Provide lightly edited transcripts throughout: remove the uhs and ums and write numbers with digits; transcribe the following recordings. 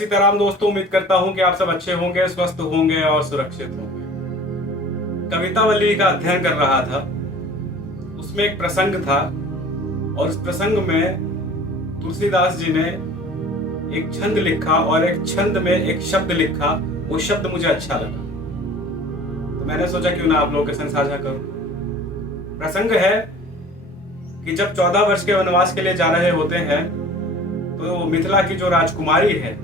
इसी तरह दोस्तों उम्मीद करता हूं कि आप सब अच्छे होंगे, स्वस्थ होंगे और सुरक्षित होंगे। कवितावली का अध्ययन कर रहा था, उसमें एक प्रसंग था और उस प्रसंग में तुलसीदास जी ने एक छंद लिखा और एक छंद में एक शब्द लिखा। वो शब्द मुझे अच्छा लगा तो मैंने सोचा क्यों ना आप लोगों के संग साझा करूं। प्रसंग है कि जब 14 वर्ष के वनवास के लिए जा रहे होते हैं तो मिथिला की जो राजकुमारी है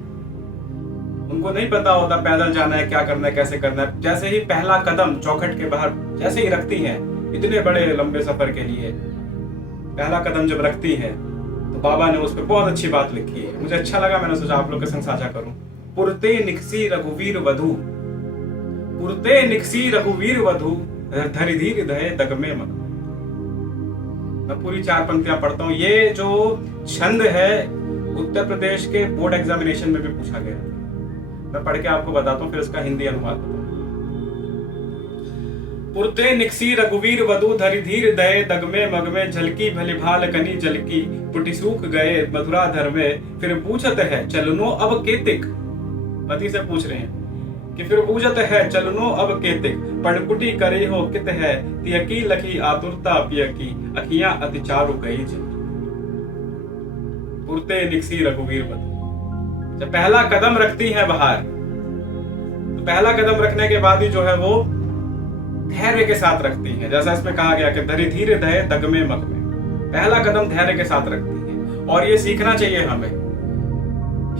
उनको नहीं पता होता पैदल जाना है, क्या करना है, कैसे करना है। जैसे ही पहला कदम चौखट के बाहर जैसे ही रखती हैं, इतने बड़े लंबे सफर के लिए पहला कदम जब रखती हैं तो बाबा ने उस पर बहुत अच्छी बात लिखी है, मुझे अच्छा लगा, मैंने सोचा आप लोग के संग साझा करूं। पुरते निकसी रघुवीर वधु, पुरते निकसी रघुवीर वधु, धरि धीर दहे दगमे मग। मैं पूरी 4 पंक्तियां पढ़ता हूं। ये जो छंद है उत्तर प्रदेश के बोर्ड एग्जामिनेशन में भी पूछा गया था। मैं पढ़ के आपको बताता हूँ, फिर उसका हिंदी अनुवाद बताऊँ। पुरते निकसी रघुवीर वधु, धरि धीर दये दगमे मगमे, झलकी भली भाल कनी जलकी, पुटि सूख गए मधुरा धर में, फिर पूछत है चलनो अब केतिक। पति से पूछ रहे हैं कि फिर पूछत है चलनो अब केतिक, पणकुटी करे हो कित है, तियकी लखी आतुरता पियकी, अखियां अति चारु गई जल। पुरते निकसी रघुवीर वधु, जब पहला कदम रखती है बाहर तो पहला कदम रखने के बाद ही जो है वो धैर्य के साथ रखती है। जैसा इसमें कहा गया कि धरि धीर दहे दगमे मगमे, पहला कदम धैर्य के साथ रखती है। और ये सीखना चाहिए हमें,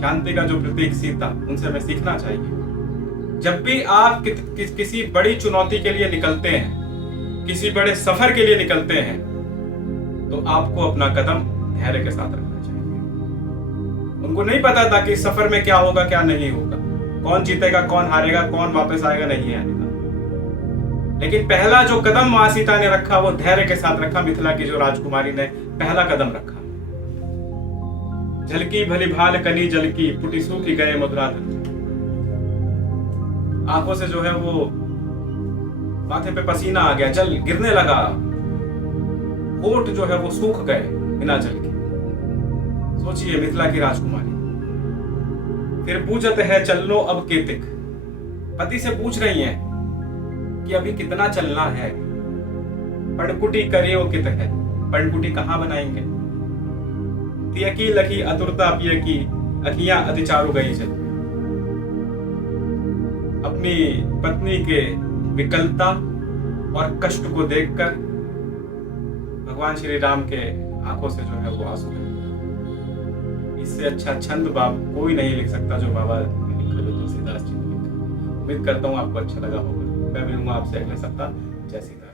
शांति का जो प्रतीक सीता, उनसे हमें सीखना चाहिए। जब भी आप किसी बड़ी चुनौती के लिए निकलते हैं, किसी बड़े सफर के लिए निकलते हैं, तो आपको अपना कदम धैर्य के साथ रखना चाहिए। उनको नहीं पता था कि इस सफर में क्या होगा क्या नहीं होगा, कौन जीतेगा कौन हारेगा, कौन वापस आएगा नहीं आएगा, लेकिन पहला जो कदम मां सीता ने रखा वो धैर्य के साथ रखा। मिथिला की जो राजकुमारी ने पहला कदम रखा। झलकी भली भाल कनी जलकी, पुटि सूखी गए मधुरा धर। आंखों से जो है वो माथे पे पसीना आ गया, जल गिरने लगा, होठ जो है वो सूख गए बिना जल के। सोचिए मिथिला की राजकुमारी। फिर पूछत है चलनो अब केतिक, पति से पूछ रही हैं कि अभी कितना चलना है। पणकुटी करियो कित है, पणकुटी कहां बनाएंगे। तियकी लखी आतुरता पियकी, अखियां अति चारु गई जल। अपनी पत्नी के विकलता और कष्ट को देखकर भगवान श्री राम के आंखों से जो है वो आंसू गए। इससे अच्छा छंद कोई नहीं लिख सकता जो बाबा ने लिखा, जो तुलसीदास जी ने लिखा। उम्मीद करता हूँ आपको अच्छा लगा होगा। मैं मिलूंगा आपसे अगले सप्ताह। जय श्री राम।